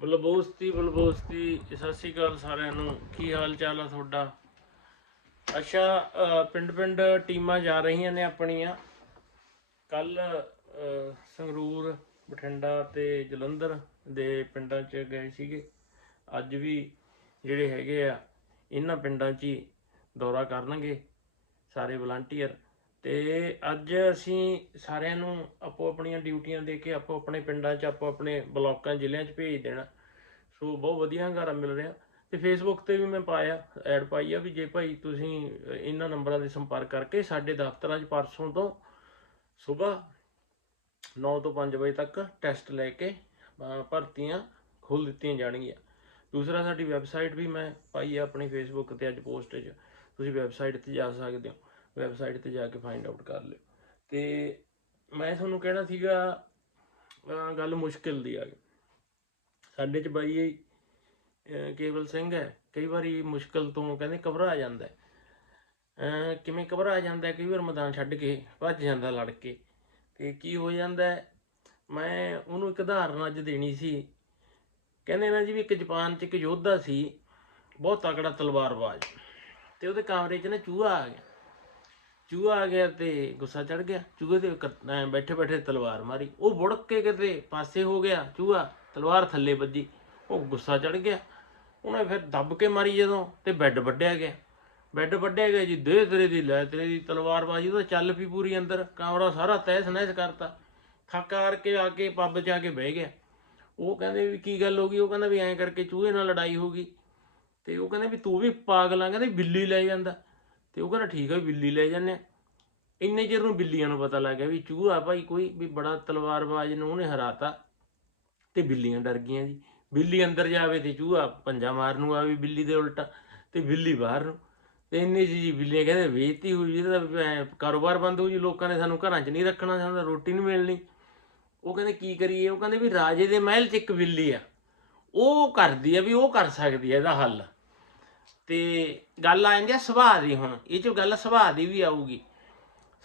ਬਲਬੋਸਤੀ ਬਲਬੋਸਤੀ, ਸਤਿ ਸ਼੍ਰੀ ਅਕਾਲ ਸਾਰਿਆਂ ਨੂੰ। ਕੀ ਹਾਲ ਚਾਲ ਆ ਤੁਹਾਡਾ? ਅੱਛਾ ਪਿੰਡ ਪਿੰਡ ਟੀਮਾਂ ਜਾ ਰਹੀਆਂ ਨੇ ਆਪਣੀਆਂ। ਕੱਲ ਸੰਗਰੂਰ, ਬਠਿੰਡਾ ਤੇ ਜਲੰਧਰ ਦੇ ਪਿੰਡਾਂ 'ਚ ਗਏ ਸੀਗੇ। ਅੱਜ ਵੀ ਜਿਹੜੇ ਹੈਗੇ ਆ, ਇਹਨਾਂ ਪਿੰਡਾਂ 'ਚ ਹੀ ਦੌਰਾ ਕਰਨਗੇ ਸਾਰੇ ਵਲੰਟੀਅਰ। ਤੇ ਅੱਜ ਅਸੀਂ ਸਾਰਿਆਂ ਨੂੰ ਆਪੋ ਆਪਣੀਆਂ ਡਿਊਟੀਆਂ ਦੇ ਕੇ ਆਪੋ ਆਪਣੇ ਪਿੰਡਾਂ 'ਚ, ਆਪੋ ਆਪਣੇ ਬਲਾਕਾਂ, ਜ਼ਿਲ੍ਹਿਆਂ 'ਚ ਭੇਜ ਦੇਣਾ। ਸੋ ਬਹੁਤ ਵਧੀਆ ਹੰਗਾਰਾ ਮਿਲ ਰਿਹਾ। ਤੇ ਫੇਸਬੁੱਕ ਤੇ ਵੀ ਮੈਂ ਪਾਇਆ, ਐਡ ਪਾਈ ਆ ਵੀ ਜੇ ਭਾਈ ਤੁਸੀਂ ਇਹਨਾਂ ਨੰਬਰਾਂ ਦੇ ਸੰਪਰਕ ਕਰਕੇ ਸਾਡੇ ਦਫ਼ਤਰਾਂ 'ਚ ਪਰਸੋਂ ਤੋਂ ਸਵੇਰ 9 ਤੋਂ 5 ਵਜੇ ਤੱਕ ਟੈਸਟ ਲੈ ਕੇ ਭਰਤੀਆਂ ਖੋਲ ਦਿੱਤੀਆਂ ਜਾਣਗੀਆਂ। ਦੂਸਰਾ ਸਾਡੀ ਵੈਬਸਾਈਟ ਵੀ ਮੈਂ ਪਾਈ ਆ ਆਪਣੀ ਫੇਸਬੁੱਕ ਤੇ ਅੱਜ ਪੋਸਟ 'ਚ। ਤੁਸੀਂ ਵੈਬਸਾਈਟ ਤੇ ਜਾ ਸਕਦੇ ਹੋ। ਵੈਬਸਾਈਟ ਤੇ ਜਾ ਕੇ ਫਾਈਂਡ ਆਊਟ ਕਰ ਲਿਓ। ਤੇ ਮੈਂ ਤੁਹਾਨੂੰ ਕਹਿਣਾ ਸੀਗਾ ਗੱਲ ਮੁਸ਼ਕਿਲ ਦੀ ਆ ਗਈ। ਸਾਡੇ ਚ ਬਾਈ ਇਹ, ਕੇਵਲ ਸਿੰਘ ਹੈ ਕਈ ਵਾਰੀ ਮੁਸ਼ਕਿਲ ਤੋਂ ਕਹਿੰਦੇ ਘਬਰਾ ਜਾਂਦਾ ਹੈ। ਕਿਵੇਂ ਘਬਰਾ ਜਾਂਦਾ ਕਈ ਵਾਰ ਮੈਦਾਨ ਛੱਡ ਕੇ ਭੱਜ ਜਾਂਦਾ ਲੜ ਕੇ ਤੇ ਕੀ ਹੋ ਜਾਂਦਾ ਮੈਂ ਉਹਨੂੰ ਇੱਕ ਉਦਾਹਰਨ ਅੱਜ ਦੇਣੀ ਸੀ। ਕਹਿੰਦੇ ਨਾ ਜੀ ਵੀ ਇੱਕ ਜਾਪਾਨ ਚ ਇੱਕ ਯੋਧਾ ਸੀ ਬਹੁਤ ਤਕੜਾ ਤਲਵਾਰਬਾਜ਼। ਤੇ ਉਹਦੇ ਕਮਰੇ 'ਚ ਨਾ ਚੂਹਾ ਆ ਗਿਆ। ਚੂਹਾ ਆ ਗਿਆ ਤੇ ਗੁੱਸਾ ਚੜ ਗਿਆ। ਚੂਹੇ ਦੇ ਬੈਠੇ ਬੈਠੇ ਤਲਵਾਰ ਮਾਰੀ। ਉਹ ਬੁੜਕ ਕੇ ਕਿਤੇ ਪਾਸੇ ਹੋ ਗਿਆ। ਚੂਹਾ ਤਲਵਾਰ ਥੱਲੇ ਵੱਜੀ। ਉਹ ਗੁੱਸਾ ਚੜ ਗਿਆ। ਉਹਨੇ ਫਿਰ ਦੱਬ ਕੇ ਮਾਰੀ ਜਦੋਂ ਤੇ ਬੈੱਡ ਵੱਢਿਆ ਗਿਆ। ਬੈੱਡ ਵੱਢਿਆ ਗਿਆ ਜੀ। ਦੇ ਤੇਰੇ ਦੀ, ਲੈ ਤੇਰੇ ਦੀ ਤਲਵਾਰ ਬਾਜੀ ਉਹ ਚੱਲ ਪਈ ਪੂਰੀ ਅੰਦਰ। ਕਮਰਾ ਸਾਰਾ ਤਹਿਸ ਨਹਿਸ ਕਰਤਾ। ਥੱਕ ਹਾਰ ਕੇ ਆ ਕੇ ਪੱਬ 'ਚ ਆ ਕੇ ਬਹਿ ਗਿਆ। ਉਹ ਕਹਿੰਦੇ ਵੀ ਕੀ ਗੱਲ ਹੋ ਗਈ? ਉਹ ਕਹਿੰਦਾ ਵੀ ਐਂ ਕਰਕੇ ਚੂਹੇ ਨਾਲ ਲੜਾਈ ਹੋ ਗਈ। ਤੇ ਉਹ ਕਹਿੰਦੇ ਵੀ ਤੂੰ ਵੀ ਪਾਗਲ ਆ। ਕਹਿੰਦੇ ਬਿੱਲੀ ਲੈ ਜਾਂਦਾ। ਤੇ ਉਹ ਕਹਿੰਦਾ ਠੀਕ ਆ ਵੀ ਬਿੱਲੀ ਲੈ ਜਾਂਦੇ ਆ। ਇੰਨੇ ਚਿਰ ਨੂੰ ਬਿੱਲੀਆਂ ਨੂੰ ਪਤਾ ਲੱਗ ਗਿਆ ਵੀ ਚੂਹਾ ਭਾਈ ਕੋਈ ਵੀ ਬੜਾ ਤਲਵਾਰਬਾਜ਼ ਨੂੰ ਉਹਨੇ ਹਰਾਤਾ ਤੇ ਬਿੱਲੀਆਂ ਡਰ ਗਈਆਂ ਜੀ। ਬਿੱਲੀ ਅੰਦਰ ਜਾਵੇ ਤੇ ਚੂਹਾ ਪੰਜਾ ਮਾਰ ਨੂੰ ਆਵੇ ਬਿੱਲੀ ਦੇ ਉਲਟਾ ਤੇ ਬਿੱਲੀ ਬਾਹਰ ਨੂੰ। ਤੇ ਇੰਨੇ ਜੀ ਜੀ ਬਿੱਲੀਆਂ ਕਹਿੰਦੇ ਵੇਚਤੀ ਹੋਈ ਇਹਦਾ ਕਾਰੋਬਾਰ ਬੰਦ ਹੋ ਜੀ, ਲੋਕਾਂ ਨੇ ਸਾਨੂੰ ਘਰਾਂ 'ਚ ਨਹੀਂ ਰੱਖਣਾ, ਸਾਨੂੰ ਤਾਂ ਰੋਟੀ ਨਹੀਂ ਮਿਲਣੀ। ਉਹ ਕਹਿੰਦੇ ਕੀ ਕਰੀਏ? ਉਹ ਕਹਿੰਦੇ ਵੀ ਰਾਜੇ ਦੇ ਮਹਿਲ 'ਚ ਇੱਕ ਬਿੱਲੀ ਆ। ਉਹ ਕਰਦੀ ਆ ਵੀ ਉਹ ਕਰ ਸਕਦੀ ਆ ਇਹਦਾ ਹੱਲ। ਤੇ ਗੱਲ ਆ ਜਾਂਦੀ ਆ ਸੁਭਾਅ ਦੀ ਹੁਣ, ਇਹ 'ਚ ਗੱਲ ਸੁਭਾਅ ਦੀ ਵੀ ਆਊਗੀ।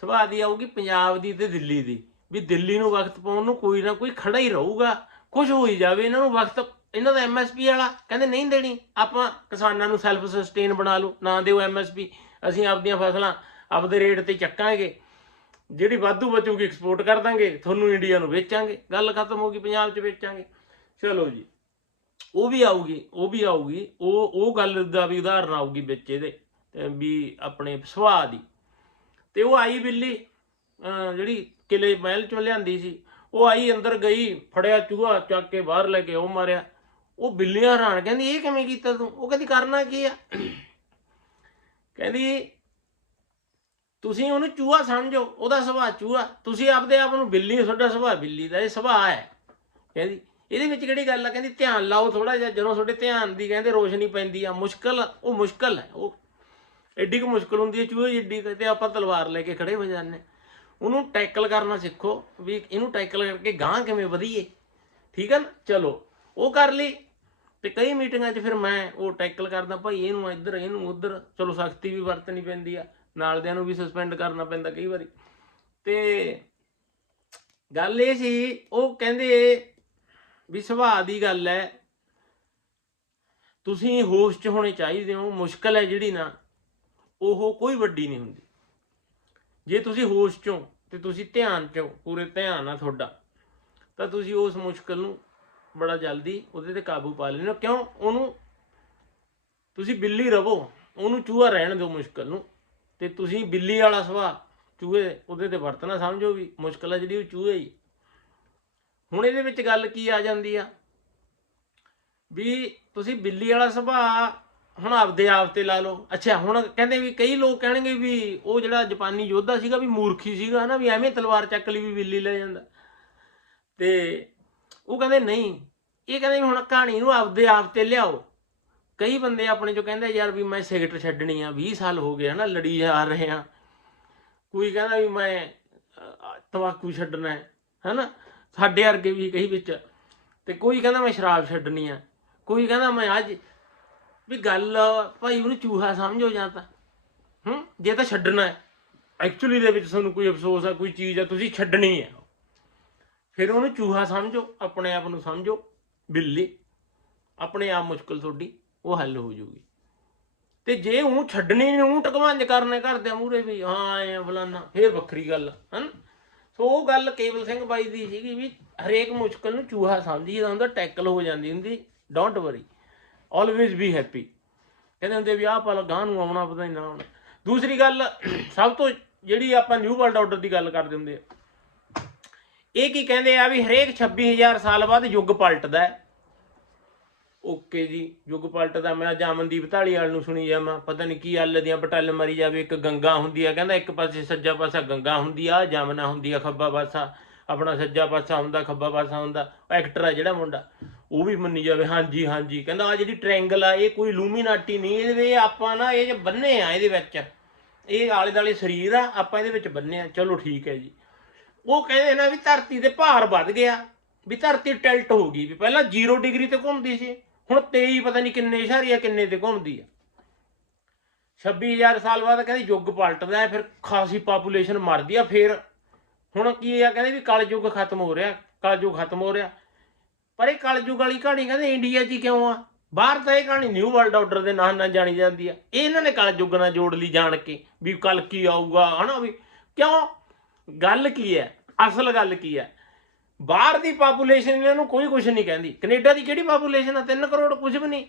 ਸੁਭਾਅ ਦੀ ਆਊਗੀ ਪੰਜਾਬ ਦੀ ਤੇ ਦਿੱਲੀ ਦੀ, ਵੀ ਦਿੱਲੀ ਨੂੰ ਵਕਤ ਪਾਉਣ ਨੂੰ ਕੋਈ ਨਾ ਕੋਈ ਖੜਾ ਹੀ ਰਹੂਗਾ। ਕੁਝ ਹੋਈ ਜਾਵੇ, ਇਹਨਾਂ ਨੂੰ ਵਕਤ, ਇਹਨਾਂ ਦਾ ਐਮਐਸਪੀ ਵਾਲਾ ਕਹਿੰਦੇ ਨਹੀਂ ਦੇਣੀ, ਆਪਾਂ ਕਿਸਾਨਾਂ ਨੂੰ ਸੈਲਫ ਸਸਟੇਨ ਬਣਾ ਲਓ, ਨਾ ਦਿਓ ਐਮਐਸਪੀ ਅਸੀਂ ਆਪਦੀਆਂ ਫਸਲਾਂ ਆਪਦੇ ਰੇਟ ਤੇ ਚੱਕਾਂਗੇ। ਜਿਹੜੀ ਵਾਧੂ ਬਚੂਗੀ ਐਕਸਪੋਰਟ ਕਰ ਦਾਂਗੇ, ਤੁਹਾਨੂੰ ਇੰਡੀਆ ਨੂੰ ਵੇਚਾਂਗੇ, ਗੱਲ ਖਤਮ ਹੋ ਗਈ, ਪੰਜਾਬ 'ਚ ਵੇਚਾਂਗੇ। ਚਲੋ ਜੀ। ਉਹ ਵੀ ਆਊਗੀ, ਉਹ ਵੀ ਆਊਗੀ, ਉਹ ਉਹ ਗੱਲ ਦਾ ਵੀ ਉਦਾਹਰਨ ਆਊਗੀ ਵਿੱਚ ਇਹਦੇ ਵੀ ਆਪਣੇ ਸੁਭਾਅ ਦੀ। ਤੇ ਉਹ ਆਈ ਬਿੱਲੀ, ਅਹ ਜਿਹੜੀ ਕਿਲੇ ਮਹਿਲ ਚੋਂ ਲਿਆਂਦੀ ਸੀ, ਉਹ ਆਈ ਅੰਦਰ ਗਈ, ਫੜਿਆ ਚੂਹਾ ਚੱਕ ਕੇ ਬਾਹਰ ਲੈ ਕੇ ਉਹ ਮਾਰਿਆ। ਉਹ ਬਿੱਲੀਆਂ ਹੈਰਾਨ, ਕਹਿੰਦੀ, ਇਹ ਕਿਵੇਂ ਕੀਤਾ ਤੂੰ? ਉਹ ਕਹਿੰਦੀ, ਕਰਨਾ ਕੀ ਆ? ਕਹਿੰਦੀ, ਤੁਸੀਂ ਉਹਨੂੰ ਚੂਹਾ ਸਮਝੋ, ਉਹਦਾ ਸੁਭਾਅ ਚੂਹਾ। ਤੁਸੀਂ ਆਪਦੇ ਆਪ ਨੂੰ ਬਿੱਲੀ, ਤੁਹਾਡਾ ਸੁਭਾਅ ਬਿੱਲੀ ਦਾ, ਇਹ ਸੁਭਾਅ ਹੈ। ਕਹਿੰਦੀ ਇਹਦੇ ਵਿੱਚ ਕਿਹੜੀ ਗੱਲ ਆ? ਕਹਿੰਦੀ ਧਿਆਨ ਲਾਓ ਥੋੜਾ ਜਿਹਾ, ਜਦੋਂ ਤੁਹਾਡੇ ਧਿਆਨ ਦੀ ਕਹਿੰਦੇ ਰੋਸ਼ਨੀ ਪੈਂਦੀ ਆ, ਮੁਸ਼ਕਲ, ਉਹ ਮੁਸ਼ਕਲ ਹੈ, ਉਹ ਐਡੀ ਕੁ ਮੁਸ਼ਕਲ ਹੁੰਦੀ ਹੈ, ਚੂਹੇ ਜਿੱਡੀ ਤੇ ਆਪਾਂ ਤਲਵਾਰ ਲੈ ਕੇ ਖੜੇ ਹੋ ਜਾਂਦੇ ਉਹਨੂੰ ਟੈਕਲ ਕਰਨਾ ਸਿੱਖੋ ਵੀ ਇਹਨੂੰ ਟੈਕਲ ਕਰਕੇ ਗਾਂ ਕਿਵੇਂ ਵਧੀਏ। ਠੀਕ ਹੈ ਨਾ? ਚਲੋ, ਉਹ ਕਰ ਲਈ, ਤੇ ਕਈ ਮੀਟਿੰਗਾਂ 'ਚ ਫਿਰ ਮੈਂ ਉਹ ਟੈਕਲ ਕਰਦਾ, ਭਾਈ ਇਹਨੂੰ ਇੱਧਰ, ਇਹਨੂੰ ਉੱਧਰ, ਚਲੋ ਸਖਤੀ ਵੀ ਵਰਤਣੀ ਪੈਂਦੀ ਆ, ਨਾਲਦਿਆਂ ਨੂੰ ਵੀ ਸਸਪੈਂਡ ਕਰਨਾ ਪੈਂਦਾ ਕਈ ਵਾਰੀ। ਤੇ ਗੱਲ ਇਹ ਸੀ, ਉਹ ਕਹਿੰਦੇ ਵੀ ਸੁਭਾਅ ਦੀ ਗੱਲ ਹੈ ਤੁਸੀਂ ਹੋਸ਼ 'ਚ ਹੋਣੇ ਚਾਹੀਦੇ ਹੋ, ਮੁਸ਼ਕਲ ਹੈ ਜਿਹੜੀ ਨਾ, ਉਹ ਕੋਈ ਵੱਡੀ ਨਹੀਂ ਹੁੰਦੀ। ਜੇ ਤੁਸੀਂ ਹੋਸ਼ 'ਚੋਂ ਤੇ ਤੁਸੀਂ ਧਿਆਨ 'ਚੋਂ, ਪੂਰੇ ਧਿਆਨ ਆ ਤੁਹਾਡਾ, ਤਾਂ ਤੁਸੀਂ ਉਸ ਮੁਸ਼ਕਲ ਨੂੰ ਬੜਾ ਜਲਦੀ ਉਹਦੇ ਤੇ ਕਾਬੂ ਪਾ ਲੈਣਾ ਕਿਉਂ? ਉਹਨੂੰ ਤੁਸੀਂ ਬਿੱਲੀ ਰਵੋ, ਉਹਨੂੰ ਚੂਹਾ ਰਹਿਣ ਦਿਓ ਮੁਸ਼ਕਲ ਨੂੰ, ਤੇ ਤੁਸੀਂ ਬਿੱਲੀ ਵਾਲਾ ਸੁਭਾਅ ਚੂਹੇ ਉਹਦੇ ਤੇ ਵਰਤਣਾ ਸਮਝੋ ਵੀ ਮੁਸ਼ਕਲ ਹੈ ਜਿਹੜੀ ਉਹ ਚੂਹੇ ਹੀ। ਹੁਣ ਇਹਦੇ ਵਿੱਚ ਗੱਲ ਕੀ ਆ ਜਾਂਦੀ ਆ? ਵੀ ਤੁਸੀਂ ਬਿੱਲੀ ਵਾਲਾ ਸੁਭਾਅ ਹੁਣ ਆਪਦੇ ਆਪ ਤੇ ਲਾ ਲਓ। ਅੱਛਾ ਹੁਣ ਕਹਿੰਦੇ ਵੀ ਕਈ ਲੋਕ ਕਹਿਣਗੇ ਵੀ ਉਹ ਜਿਹੜਾ ਜਾਪਾਨੀ ਯੋਧਾ ਸੀਗਾ ਵੀ ਮੂਰਖੀ ਸੀਗਾ ਹਨਾ ਵੀ ਐਵੇਂ ਤਲਵਾਰ ਚੱਕ ਲਈ ਵੀ ਬਿੱਲੀ ਲੈ ਜਾਂਦਾ। ਤੇ ਉਹ ਕਹਿੰਦੇ ਨਹੀਂ ਇਹ ਕਹਿੰਦੇ ਵੀ ਹੁਣ ਕਹਾਣੀ ਨੂੰ ਆਪਦੇ ਆਪ ਤੇ ਲਿਆਓ। ਕਈ ਬੰਦੇ ਆਪਣੇ ਚੋਂ ਕਹਿੰਦੇ ਯਾਰ ਵੀ ਮੈਂ ਸਿਗਰਟ ਛੱਡਣੀ ਆ 20 ਸਾਲ ਹੋ ਗਏ ਹਨਾ ਲੜੀ ਜਾ ਰਹੇ ਆ। ਕੋਈ ਕਹਿੰਦਾ ਵੀ ਮੈਂ ਅਹ, ਛੱਡਣਾ ਹੈ ਹਨਾ? ਸਾਡੇ ਵਰਗੇ ਵੀ ਕਈ ਵਿੱਚ। ਤੇ ਕੋਈ ਕਹਿੰਦਾ ਮੈਂ ਸ਼ਰਾਬ ਛੱਡਣੀ ਆ। ਕੋਈ ਕਹਿੰਦਾ ਮੈਂ ਅੱਜ ਵੀ ਗੱਲ ਭਾਈ ਉਹਨੂੰ ਚੂਹਾ ਸਮਝੋ ਜਾਂ ਤਾਂ। ਹੂੰ? ਜੇ ਤਾਂ ਛੱਡਣਾ ਹੈ। ਐਕਚੁਅਲੀ ਦੇ ਵਿੱਚ ਤੁਹਾਨੂੰ ਕੋਈ ਅਫਸੋਸ ਆ, ਕੋਈ ਚੀਜ਼ ਆ, ਤੁਸੀਂ ਛੱਡਣੀ ਹੈ ਫਿਰ ਉਹਨੂੰ ਚੂਹਾ ਸਮਝੋ, ਆਪਣੇ ਆਪ ਨੂੰ ਸਮਝੋ, ਬਿੱਲੀ। ਆਪਣੇ ਆਪ ਮੁਸ਼ਕਲ ਤੁਹਾਡੀ, ਉਹ ਹੱਲ ਹੋ ਜੂਗੀ ਤੇ ਜੇ ਉਹ ਛੱਡਣੀ ਨੂੰ ਟਕਵਾਂਜ ਕਰਨੇ ਕਰਦੇ ਮੂਰੇ ਵੀ, ਹਾਂ ਐ ਫਲਾਨਾ, ਫੇਰ ਵੱਖਰੀ ਗੱਲ ਹਨ? ਸੋ ਉਹ ਗੱਲ ਕੇਵਲ ਸਿੰਘ ਬਾਈ ਦੀ ਸੀਗੀ ਵੀ ਹਰੇਕ ਮੁਸ਼ਕਲ ਨੂੰ ਚੂਹਾ ਸਮਝੀਦਾ ਹੁੰਦਾ ਟੈਕਲ ਹੋ ਜਾਂਦੀ ਹੁੰਦੀ don't worry always be happy ਕਹਿੰਦੇ ਹੁੰਦੇ ਵੀ ਆਹ ਪਲ ਗਾਂ ਨੂੰ ਆਉਣਾ ਪਤਾ ਨਹੀਂ ਨਾ ਆਉਣਾ। ਦੂਸਰੀ ਗੱਲ, ਸਭ ਤੋਂ ਜਿਹੜੀ ਆਪਾਂ ਨਿਊ ਵਰਲਡ ਆਰਡਰ ਦੀ ਗੱਲ ਕਰਦੇ ਹੁੰਦੇ ਆ, ਇਹ ਕੀ ਕਹਿੰਦੇ ਆ ਵੀ ਹਰੇਕ 26000 ਸਾਲ ਬਾਅਦ ਯੁੱਗ ਪਲਟਦਾ ਹੈ। ਓਕੇ ਜੀ, ਯੁੱਗ ਪਲਟਦਾ ਮੈਂ ਅੱਜ ਅਮਨਦੀਪ ਢਾਲੀਵਾਲ ਨੂੰ ਸੁਣੀ ਜਾਵਾਂ। ਪਤਾ ਨਹੀਂ ਕੀ ਅੱਲ ਦੀਆਂ ਬਟਲ ਮਰੀ ਜਾਵੇ, ਇੱਕ ਗੰਗਾ ਹੁੰਦੀ ਆ, ਕਹਿੰਦਾ ਇੱਕ ਪਾਸੇ ਸੱਜਾ ਪਾਸਾ ਗੰਗਾ ਹੁੰਦੀ ਆ, ਜਮਨਾ ਹੁੰਦੀ ਆ ਖੱਬਾ ਪਾਸਾ, ਆਪਣਾ ਸੱਜਾ ਪਾਸਾ ਹੁੰਦਾ, ਖੱਬਾ ਪਾਸਾ ਹੁੰਦਾ ਐਕਟਰ ਆ ਜਿਹੜਾ ਮੁੰਡਾ, ਉਹ ਵੀ ਮੰਨੀ ਜਾਵੇ, ਹਾਂਜੀ ਹਾਂਜੀ, ਕਹਿੰਦਾ ਆ ਜਿਹੜੀ ਟ੍ਰਾਇੰਗਲ ਆ, ਇਹ ਕੋਈ ਲੂਮੀਨਾਟੀ ਨਹੀਂ ਇਹਦੇ ਆਪਾਂ ਨਾ ਇਹ ਜੇ ਬੰਨੇ ਆ ਇਹਦੇ ਵਿੱਚ। ਇਹ ਆਲੇ ਦਾਲੇ ਸਰੀਰ ਆ, ਆਪਾਂ ਇਹਦੇ ਵਿੱਚ ਬੰਨੇ ਆ, ਚਲੋ ਠੀਕ ਹੈ ਜੀ। ਉਹ ਕਹਿੰਦੇ ਨਾ ਵੀ ਧਰਤੀ ਦੇ ਭਾਰ ਵੱਧ ਗਿਆ, ਵੀ ਧਰਤੀ ਟਿਲਟ ਹੋ ਗਈ, ਵੀ ਪਹਿਲਾਂ 0 ਡਿਗਰੀ ਤੇ ਘੁੰਮਦੀ ਸੀ। ਹੁਣ 23 ਪਤਾ ਨਹੀਂ ਕਿੰਨੇ ਇਸ਼ਾਰੀਆ ਕਿੰਨੇ ਤੇ ਘੁੰਮਦੀ ਆ। 26000 ਸਾਲ ਬਾਅਦ ਕਹਿੰਦੇ ਯੁੱਗ ਪਲਟਦਾ ਹੈ, ਫਿਰ ਖਾਸੀ ਪਾਪੂਲੇਸ਼ਨ ਮਰਦੀ ਆ, ਫਿਰ ਹੁਣ ਕੀ ਆ, ਕਹਿੰਦੇ ਵੀ ਕਲਯੁੱਗ ਖਤਮ ਹੋ ਰਿਹਾ, ਕਲਯੁੱਗ ਖਤਮ ਹੋ ਰਿਹਾ। ਪਰ ਇਹ ਕਲਯੁੱਗ ਵਾਲੀ ਕਹਾਣੀ ਕਹਿੰਦੇ ਇੰਡੀਆ 'ਚ ਹੀ ਕਿਉਂ ਆ? ਬਾਹਰ ਤਾਂ ਇਹ ਕਹਾਣੀ ਨਿਊ ਵਰਲਡ ਆਰਡਰ ਦੇ ਨਾਂ ਨਾਲ ਜਾਣੀ ਜਾਂਦੀ ਆ। ਇਹ ਇਹਨਾਂ ਨੇ ਕਲਯੁੱਗ ਨਾਲ ਜੋੜ ਲਈ ਜਾਣ ਕੇ, ਵੀ ਕੱਲ ਕੀ ਆਊਗਾ, ਹਨਾ ਵੀ। ਕਿਉਂ? ਗੱਲ ਕੀ ਹੈ? ਅਸਲ ਗੱਲ ਕੀ ਹੈ? ਬਾਹਰ ਦੀ ਪਾਪੂਲੇਸ਼ਨ ਇਹਨਾਂ ਨੂੰ ਕੋਈ ਕੁਝ ਨਹੀਂ ਕਹਿੰਦੀ। ਕੈਨੇਡਾ ਦੀ ਕਿਹੜੀ ਪਾਪੂਲੇਸ਼ਨ ਆ? 3 ਕਰੋੜ ਕੁਝ ਵੀ ਨਹੀਂ।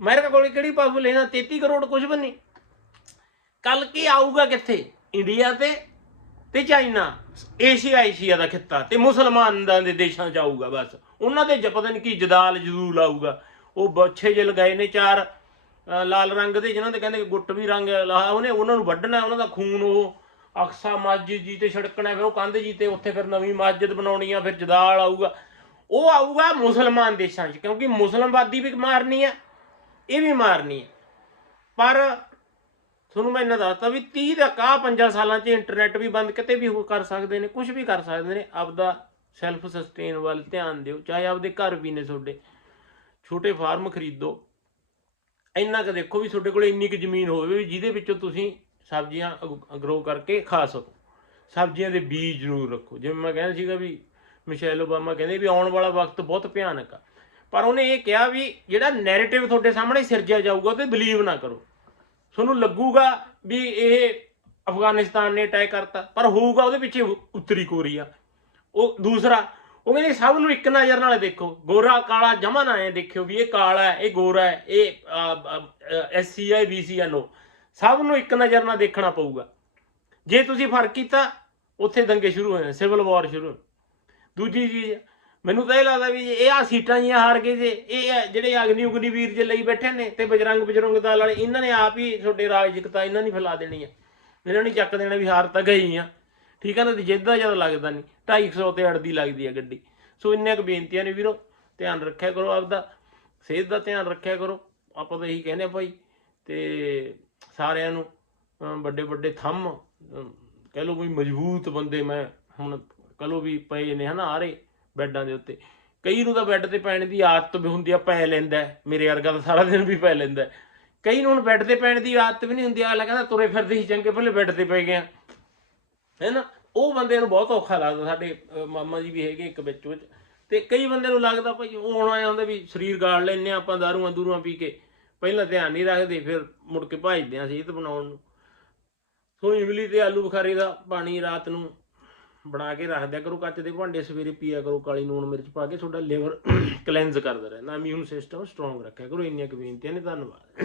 ਅਮਰੀਕਾ ਕੋਲ ਕਿਹੜੀ ਪਾਪੂਲੇਸ਼ਨ ਆ? 33 ਕਰੋੜ ਕੁਝ ਵੀ ਨਹੀਂ। ਕੱਲ ਕੀ ਆਊਗਾ ਕਿੱਥੇ? ਇੰਡੀਆ ਤੇ ਤੇ ਚਾਈਨਾ ਏਸ਼ੀਆ ਏਸ਼ੀਆ ਦਾ ਖਿੱਤਾ ਤੇ ਮੁਸਲਮਾਨਾਂ ਦੇ ਦੇਸ਼ਾਂ ਚ ਆਊਗਾ ਬਸ। ਉਹਨਾਂ ਦੇ ਜਪਦਨ ਪਤਾ ਕੀ ਜਦਾਲ ਜਦੂਲ ਆਊਗਾ। ਉਹ ਬੱਚੇ ਜਿ ਲਗਾਏ ਨੇ ਚਾਰ ਲਾਲ ਰੰਗ ਦੇ, ਜਿਨ੍ਹਾਂ ਦੇ ਕਹਿੰਦੇ ਗੁੱਟ ਵੀ ਰੰਗ ਲਾਹਾ ਉਹਨੇ, ਉਹਨਾਂ ਨੂੰ ਵੱਢਣਾ, ਉਹਨਾਂ ਦਾ ਖੂਨ ਉਹ ਅਕਸਾ ਮਸਜਿਦ ਜੀ ਤੇ ਛੜਕਣਾ ਫਿਰ ਉਹ ਕੰਧ ਜੀ ਤੇ ਉੱਥੇ ਫਿਰ ਨਵੀਂ ਮਸਜਿਦ ਬਣਾਉਣੀ ਆ, ਫਿਰ ਜਦਾਲ ਆਊਗਾ। ਉਹ ਆਊਗਾ ਮੁਸਲਮਾਨ ਦੇਸ਼ਾਂ 'ਚ ਕਿਉਂਕਿ ਮੁਸਲਮਾਨਵਾਦੀ ਵੀ ਮਾਰਨੀ ਆ, ਇਹ ਵੀ ਮਾਰਨੀ ਆ। ਪਰ ਤੁਹਾਨੂੰ ਮੈਂ ਇਹਨਾਂ ਦੱਸਤਾ ਵੀ 30 ਦਾ ਕਾ 5 ਸਾਲਾਂ 'ਚ ਇੰਟਰਨੈਟ ਵੀ ਬੰਦ, ਕਿਤੇ ਵੀ ਉਹ ਕਰ ਸਕਦੇ ਨੇ ਕੁਝ ਵੀ ਕਰ ਸਕਦੇ ਨੇ, ਆਪਦਾ ਸੈਲਫ ਸਸਟੇਨ ਵੱਲ ਧਿਆਨ ਦਿਓ, ਚਾਹੇ ਆਪਦੇ ਘਰ ਵੀ ਨੇ ਤੁਹਾਡੇ। ਛੋਟੇ ਫਾਰਮ ਖਰੀਦੋ। ਇੰਨਾ ਕੁ ਦੇਖੋ ਵੀ ਤੁਹਾਡੇ ਕੋਲ ਇੰਨੀ ਕੁ ਜ਼ਮੀਨ ਹੋਵੇ ਵੀ ਜਿਹਦੇ ਵਿੱਚੋਂ ਤੁਸੀਂ ਸਬਜ਼ੀਆਂ ਗਰੋ ਕਰਕੇ ਖਾ ਸਕੋ। ਸਬਜ਼ੀਆਂ ਦੇ ਬੀਜ ਜ਼ਰੂਰ ਰੱਖੋ। ਜਿਵੇਂ ਮੈਂ ਕਹਿੰਦਾ ਸੀਗਾ ਵੀ ਮਿਸ਼ੈਲ ਓਬਾਮਾ ਕਹਿੰਦੇ ਵੀ ਆਉਣ ਵਾਲਾ ਵਕਤ ਬਹੁਤ ਭਿਆਨਕ ਆ। ਪਰ ਉਹਨੇ ਇਹ ਕਿਹਾ ਵੀ ਜਿਹੜਾ ਨੈਰੇਟਿਵ ਤੁਹਾਡੇ ਸਾਹਮਣੇ ਸਿਰਜਿਆ ਜਾਊਗਾ ਉਹ ਤੇ ਬਲੀਵ ਨਾ ਕਰੋ। ਤੁਹਾਨੂੰ ਲੱਗੂਗਾ ਵੀ ਇਹ ਅਫਗਾਨਿਸਤਾਨ ਨੇ ਅਟੈਕ ਕਰਤਾ, ਪਰ ਹੋਊਗਾ ਉਹਦੇ ਪਿੱਛੇ ਉੱਤਰੀ ਕੋਰੀਆ। ਉਹ ਦੂਸਰਾ, ਉਹ ਕਹਿੰਦੇ ਸਭ ਨੂੰ ਇੱਕ ਨਜ਼ਰ ਨਾਲ ਦੇਖੋ। ਗੋਰਾ, ਕਾਲਾ, ਜਮਾ ਨਾ ਐ ਦੇਖਿਓ ਵੀ ਇਹ ਕਾਲਾ ਹੈ, ਇਹ ਗੋਰਾ ਹੈ, ਇਹ ਐਸਸੀ ਹੈ ਬੀਸੀ ਹੈ ਨੋ ਸਭ ਨੂੰ ਇੱਕ ਨਜ਼ਰ ਨਾਲ ਦੇਖਣਾ ਪਊਗਾ। ਜੇ ਤੁਸੀਂ ਫ਼ਰਕ ਕੀਤਾ, ਉੱਥੇ ਦੰਗੇ ਸ਼ੁਰੂ ਹੋਏ ਸਿਵਲ ਵਾਰ ਸ਼ੁਰੂ ਹੋ ਦੂਜੀ ਚੀਜ਼, ਮੈਨੂੰ ਤਾਂ ਇਹ ਲੱਗਦਾ ਵੀ ਇਹ ਆ ਸੀਟਾਂ ਜੀਆਂ ਹਾਰ ਗਏ ਜੇ, ਇਹ ਆ ਜਿਹੜੇ ਅਗਨੀ ਉਗਨੀ ਵੀਰ ਜੇ ਲਈ ਬੈਠੇ ਨੇ ਤੇ ਬਜਰੰਗ ਬਜਰੰਗ ਦਲ ਵਾਲੇ, ਇਹਨਾਂ ਨੇ ਆਪ ਹੀ ਤੁਹਾਡੇ ਰਾਜਿਕਤਾ ਇਹਨਾਂ ਨੇ ਫੈਲਾ ਦੇਣੀ ਆ। ਇਹਨਾਂ ਨੇ ਚੱਕ ਦੇਣਾ ਵੀ ਹਾਰ ਤਾਂ ਗਈ ਆ। ਠੀਕ ਆ ਨਾ, ਤੇ ਜਿੱਦਾਂ ਜ਼ਿਆਦਾ ਲੱਗਦਾ ਨਹੀਂ। 250 ਤੇ ਅੜਦੀ ਲੱਗਦੀ ਆ ਗੱਡੀ। ਸੋ ਇੰਨੀਆਂ ਕੁ ਬੇਨਤੀਆਂ ਨੇ ਵੀਰੋ, ਧਿਆਨ ਰੱਖਿਆ ਕਰੋ ਆਪਦਾ। ਸਿਹਤ ਦਾ ਧਿਆਨ ਰੱਖਿਆ ਕਰੋ। ਆਪਾਂ ਤਾਂ ਇਹੀ ਕਹਿੰਦੇ ਆ ਭਾਈ, ਤੇ ਸਾਰਿਆਂ ਨੂੰ ਵੱਡੇ ਵੱਡੇ ਥੰਮ ਕਹਿ ਲਓ ਕੋਈ ਮਜ਼ਬੂਤ ਬੰਦੇ ਮੈਂ ਹੁਣ ਕਹਿ ਲਓ ਵੀ ਪਏ ਨੇ ਹਨਾ ਆਰੇ ਬੈੱਡਾਂ ਦੇ ਉੱਤੇ। ਕਈ ਨੂੰ ਤਾਂ ਬੈੱਡ ਤੇ ਪੈਣ ਦੀ ਆਦਤ ਵੀ ਹੁੰਦੀ ਆ, ਪੈ ਲੈਂਦਾ ਮੇਰੇ ਵਰਗਾ ਤਾਂ ਸਾਰਾ ਦਿਨ ਵੀ ਪੈ ਲੈਂਦਾ ਕਈ ਨੂੰ ਹੁਣ ਬੈੱਡ ਤੇ ਪੈਣ ਦੀ ਆਦਤ ਵੀ ਨਹੀਂ ਹੁੰਦੀ ਅਗਲਾ ਕਹਿੰਦਾ ਤੁਰੇ ਫਿਰਦੇ ਹੀ ਚੰਗੇ ਭਲੇ ਬੈੱਡ ਤੇ ਪੈ ਗਿਆ ਹੈਨਾ? ਉਹ ਬੰਦੇ ਨੂੰ ਬਹੁਤ ਔਖਾ ਲੱਗਦਾ, ਸਾਡੇ ਮਾਮਾ ਜੀ ਵੀ ਹੈਗੇ ਇੱਕ ਵਿੱਚ ਵਿੱਚ। ਤੇ ਕਈ ਬੰਦੇ ਨੂੰ ਲੱਗਦਾ ਭਾਈ, ਉਹ ਹੁਣ ਆਇਆ ਹੁੰਦਾ ਵੀ ਸਰੀਰ ਗਾੜ ਲੈਨੇ ਆਪਾਂ ਦਾਰੂਆਂ ਦੂਰੂਆਂ ਪੀ ਕੇ। ਪਹਿਲਾਂ ਧਿਆਨ ਨਹੀਂ ਰੱਖਦੇ, ਫਿਰ ਮੁੜ ਕੇ ਭਜਦੇ ਆ ਸਿਹਤ ਬਣਾਉਣ ਨੂੰ। ਸੋ ਇਮਲੀ ਤੇ ਆਲੂ ਬੁਖਾਰੇ ਦਾ ਪਾਣੀ ਰਾਤ ਨੂੰ ਬਣਾ ਕੇ ਰੱਖ ਦਿਆ ਕਰੋ, ਕੱਚ ਦੇ ਭਾਂਡੇ ਸਵੇਰੇ ਪੀਆ ਕਰੋ, ਕਾਲੀ ਨੂਣ ਮਿਰਚ ਪਾ ਕੇ ਤੁਹਾਡਾ ਲਿਵਰ ਕਲੈਂਸ ਕਰਦਾ ਰਹਿੰਦਾ ਇਮਿਊਨ ਸਿਸਟਮ ਸਟਰੋਂਗ ਰੱਖਿਆ ਕਰੋ, ਇੰਨੀਆਂ ਕੁ ਬੇਨਤੀਆਂ ਨੇ, ਧੰਨਵਾਦ।